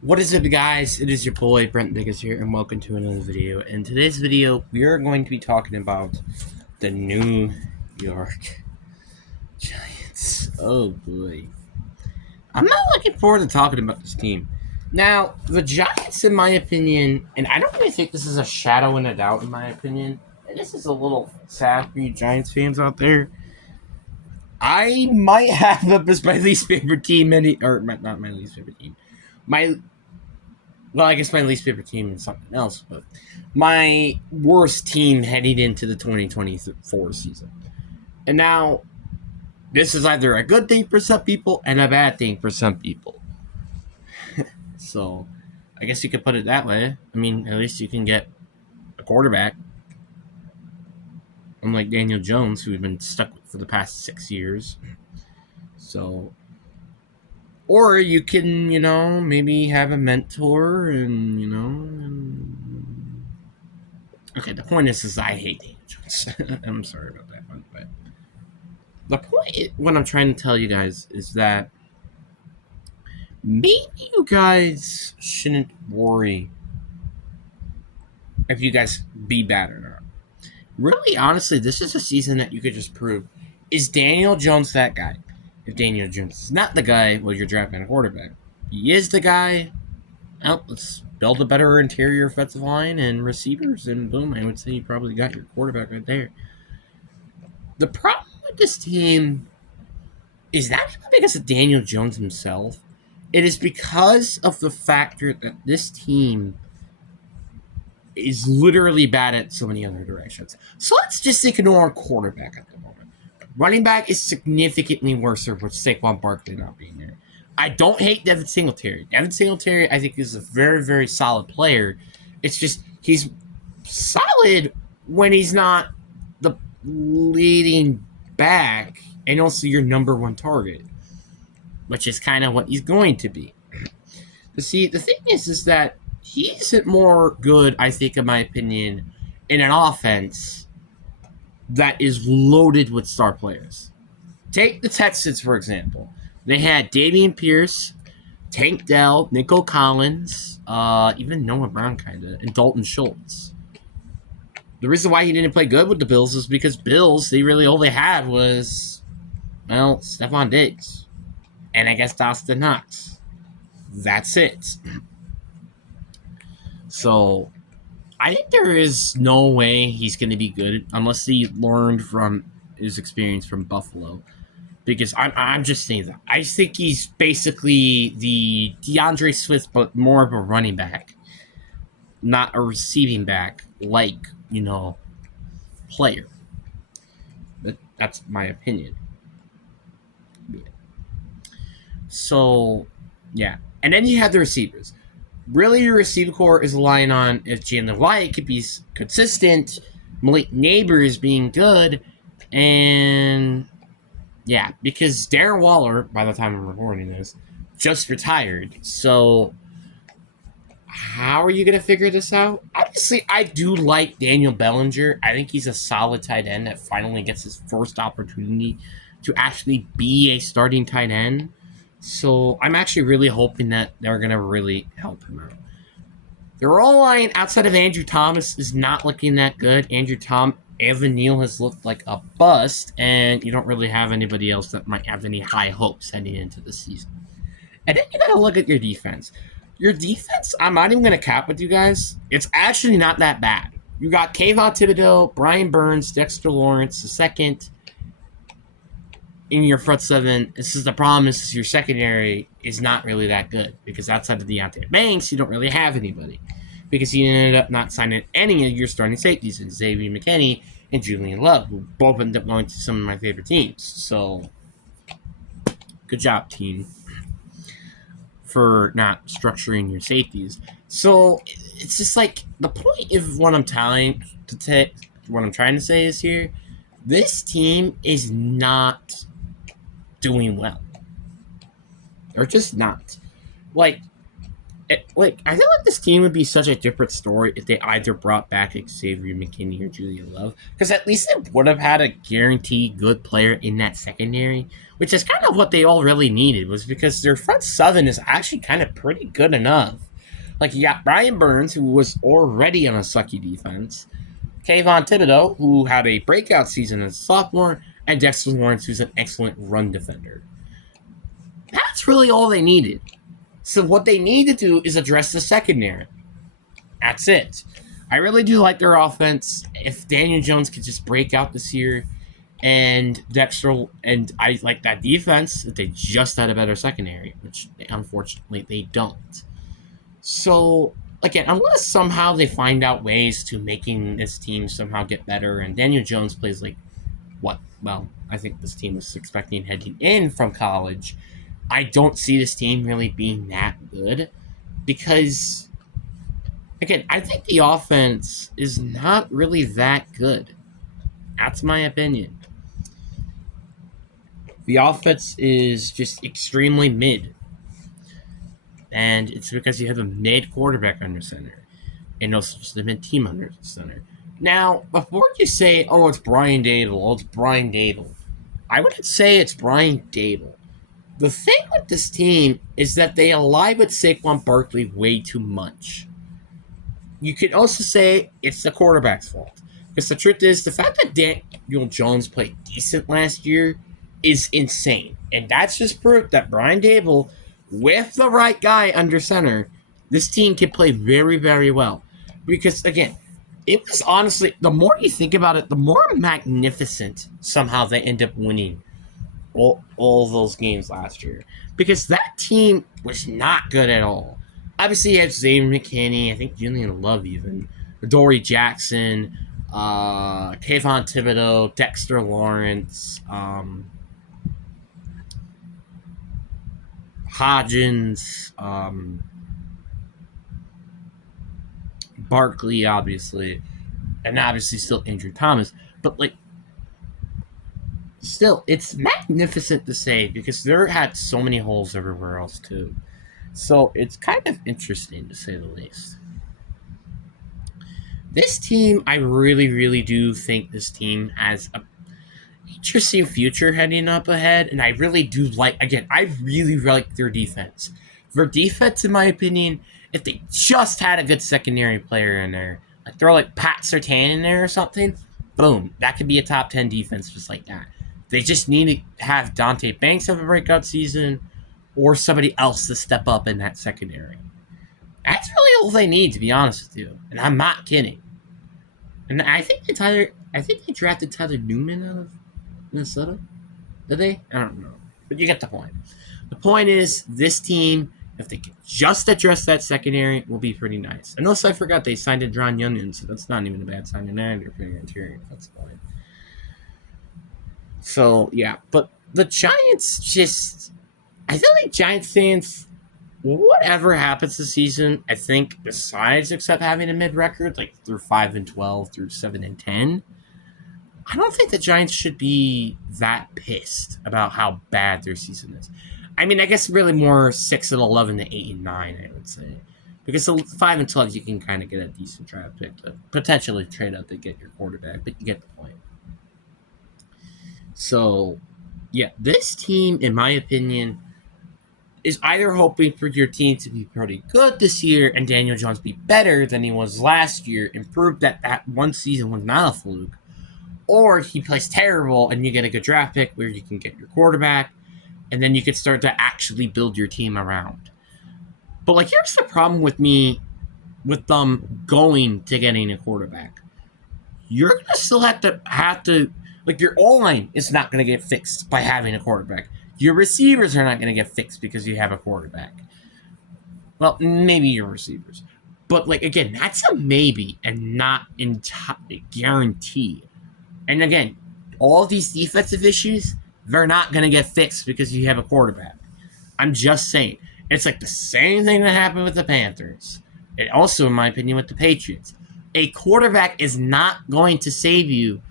What is up, guys? It is your boy Brent Biggers here, and welcome to another video. In today's video, we are going to be talking about the New York Giants. Oh boy, I'm not looking forward to talking about this team. Now, the Giants, in my opinion, and I don't really think this is a shadow and a doubt, in my opinion. And this is a little sad for you Giants fans out there. I might have them as my least favorite team, not my least favorite team. My Well, I guess my least favorite team is something else, but my worst team heading into the 2024 season. And now, this is either a good thing for some people and a bad thing for some people. So, I guess you could put it that way. I mean, at least you can get a quarterback, unlike Daniel Jones, who we've been stuck with for the past 6 years. So, or you can, maybe have a mentor okay, the point is I hate Daniel Jones. I'm sorry about that one, but the point, what I'm trying to tell you guys is that maybe you guys shouldn't worry if you guys be bad or not. Really, honestly, this is a season that you could just prove. Is Daniel Jones that guy? If Daniel Jones is not the guy, well, you're drafting a quarterback. He is the guy. Well, let's build a better interior offensive line and receivers, and boom, I would say you probably got your quarterback right there. The problem with this team is not even because of Daniel Jones himself. It is because of the factor that this team is literally bad at so many other directions. So let's just ignore quarterback at the moment. Running back is significantly worse with Saquon Barkley not being there. I don't hate Devin Singletary. Devin Singletary, I think, is a very, very solid player. It's just he's solid when he's not the leading back and also your number one target, which is kind of what he's going to be. But see, the thing is that he's more good, I think, in my opinion, in an offense that is loaded with star players. Take the Texans, for example. They had Dameon Pierce, Tank Dell, Nico Collins, even Noah Brown, kind of, and Dalton Schultz. The reason why he didn't play good with the Bills is because Bills, they really all they had was, well, Stephon Diggs. And I guess Dawson Knox. That's it. So, I think there is no way he's going to be good unless he learned from his experience from Buffalo. Because I'm just saying that. I think he's basically the DeAndre Swift, but more of a running back, not a receiving back, player. But that's my opinion. So, yeah. And then you have the receivers. Really, your receiver core is relying on if Jalen White could be consistent, Malik Neighbors being good, and yeah, because Darren Waller, by the time I'm recording this, just retired. So, how are you going to figure this out? Obviously, I do like Daniel Bellinger. I think he's a solid tight end that finally gets his first opportunity to actually be a starting tight end. So, I'm actually really hoping that they're going to really help him out. The roll line outside of Andrew Thomas is not looking that good. Evan Neal has looked like a bust, and you don't really have anybody else that might have any high hopes heading into the season. And then you got to look at your defense. Your defense, I'm not even going to cap with you guys. It's actually not that bad. You got Kayvon Thibodeau, Brian Burns, Dexter Lawrence, the second in your front seven. This is the problem is your secondary is not really that good because outside of Deontay Banks, you don't really have anybody because you ended up not signing any of your starting safeties, and Xavier McKinney and Julian Love, who both ended up going to some of my favorite teams. So, good job, team, for not structuring your safeties. So, it's just like the point of what I'm trying to say is here, this team is not doing well. They're just not. Like, I feel like this team would be such a different story if they either brought back Xavier McKinney or Julian Love, because at least they would have had a guaranteed good player in that secondary, which is kind of what they all really needed, was because their front seven is actually kind of pretty good enough. Like, you got Brian Burns, who was already on a sucky defense, Kayvon Thibodeau, who had a breakout season as a sophomore, and Dexter Lawrence, who's an excellent run defender. That's really all they needed. So what they need to do is address the secondary. That's it. I really do like their offense. If Daniel Jones could just break out this year, and Dexter, and I like that defense, if they just had a better secondary, which unfortunately they don't. So again, unless somehow they find out ways to making this team somehow get better, and Daniel Jones plays like what? Well, I think this team was expecting heading in from college. I don't see this team really being that good because, again, I think the offense is not really that good. That's my opinion. The offense is just extremely mid. And it's because you have a mid quarterback under center and also just a mid team under center. Now, before you say, oh, it's Brian Daboll, I wouldn't say it's Brian Daboll. The thing with this team is that they ally with Saquon Barkley way too much. You could also say it's the quarterback's fault. Because the truth is, the fact that Daniel Jones played decent last year is insane. And that's just proof that Brian Daboll, with the right guy under center, this team can play very, very well. Because, again, it was honestly, the more you think about it, the more magnificent somehow they end up winning all those games last year, because that team was not good at all. Obviously, you had Xavier McKinney, I think Julian Love even, Dory Jackson, Kayvon Thibodeau, Dexter Lawrence, Hodgins, Barkley, obviously, and obviously still Andrew Thomas. But, like, still, it's magnificent to say because there had so many holes everywhere else too. So it's kind of interesting to say the least. This team, I really, really do think this team has a interesting future heading up ahead, and I really do like. Again, I really like their defense. Their defense, in my opinion, if they just had a good secondary player in there, like throw like Pat Surtain in there or something, boom, that could be a top 10 defense just like that. They just need to have Dante Banks have a breakout season or somebody else to step up in that secondary. That's really all they need, to be honest with you. And I'm not kidding. And I think they drafted Tyler Newman out of Minnesota. Did they? I don't know. But you get the point. The point is, this team, if they can just address that secondary, will be pretty nice. Unless I forgot they signed Adron Youngin, so that's not even a bad sign in there. They're pretty interior. That's fine. So, yeah. But the Giants just... I feel like Giants fans, whatever happens this season, I think besides except having a mid-record, like through 5-12, through 7-10, I don't think the Giants should be that pissed about how bad their season is. I mean, I guess really more 6-11 to 8-9, I would say. Because 5-12, you can kind of get a decent draft pick to potentially trade out to get your quarterback, but you get the point. So, yeah, this team, in my opinion, is either hoping for your team to be pretty good this year and Daniel Jones be better than he was last year and prove that one season was not a fluke, or he plays terrible and you get a good draft pick where you can get your quarterback and then you can start to actually build your team around. But, like, here's the problem with them going to getting a quarterback. You're going to still have to, like, your O-line is not going to get fixed by having a quarterback. Your receivers are not going to get fixed because you have a quarterback. Well, maybe your receivers. But, like, again, that's a maybe and not a guarantee. And, again, all of these defensive issues, they're not going to get fixed because you have a quarterback. I'm just saying. It's like the same thing that happened with the Panthers. And also, in my opinion, with the Patriots. A quarterback is not going to save you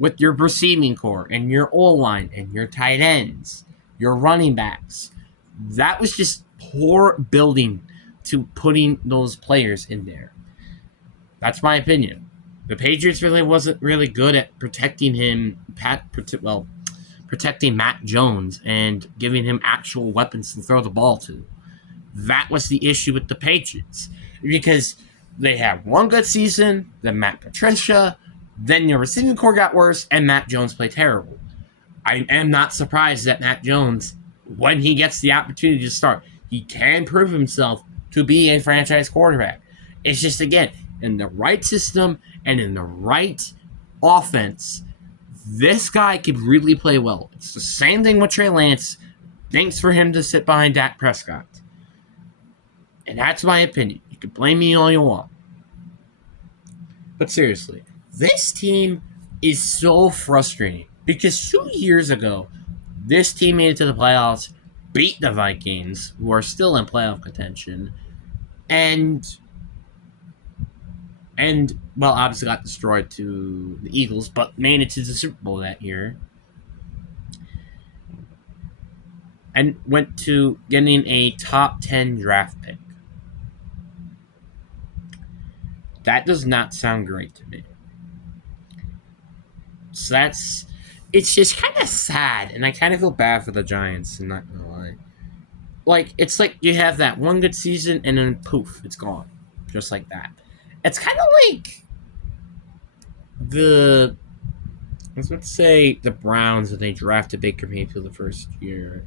with your receiving core and your O-line and your tight ends, your running backs. That was just poor building to putting those players in there. That's my opinion. The Patriots really wasn't really good at protecting him, protecting Mac Jones and giving him actual weapons to throw the ball to. That was the issue with the Patriots. Because they had one good season, then Matt Patricia, then your receiving core got worse, and Mac Jones played terrible. I am not surprised that Mac Jones, when he gets the opportunity to start, he can prove himself to be a franchise quarterback. It's just, again, in the right system and in the right offense, this guy could really play well. It's the same thing with Trey Lance. Thanks for him to sit behind Dak Prescott. And that's my opinion. You can blame me all you want. But seriously, this team is so frustrating. Because 2 years ago, this team made it to the playoffs, beat the Vikings, who are still in playoff contention, and well, obviously got destroyed to the Eagles, but made it to the Super Bowl that year. And went to getting a top 10 draft pick. That does not sound great to me. So it's just kind of sad, and I kind of feel bad for the Giants, I'm not gonna lie. Like, it's like you have that one good season, and then poof, it's gone. Just like that. It's kind of like I was going to say the Browns when they drafted Baker Mayfield the first year,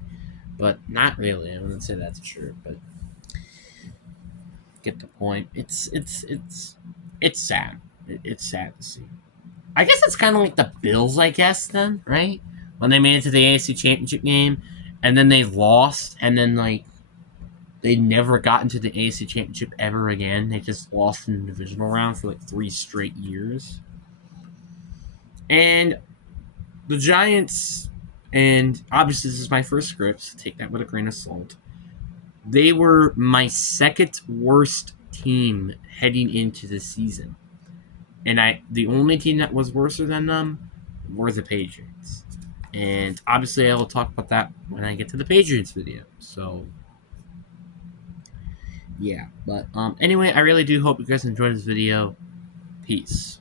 but not really. I wouldn't say that's true, but get the point. It's sad. It's sad to see. I guess it's kind of like the Bills, I guess, then, right? When they made it to the AFC Championship game, and then they lost, and then, like, they never got into the AFC Championship ever again. They just lost in the divisional round for, like, 3 straight years. And the Giants, and obviously this is my first script, so take that with a grain of salt. They were my second worst team heading into the season. And the only team that was worse than them were the Patriots. And obviously I will talk about that when I get to the Patriots video. So, yeah. But anyway, I really do hope you guys enjoyed this video. Peace.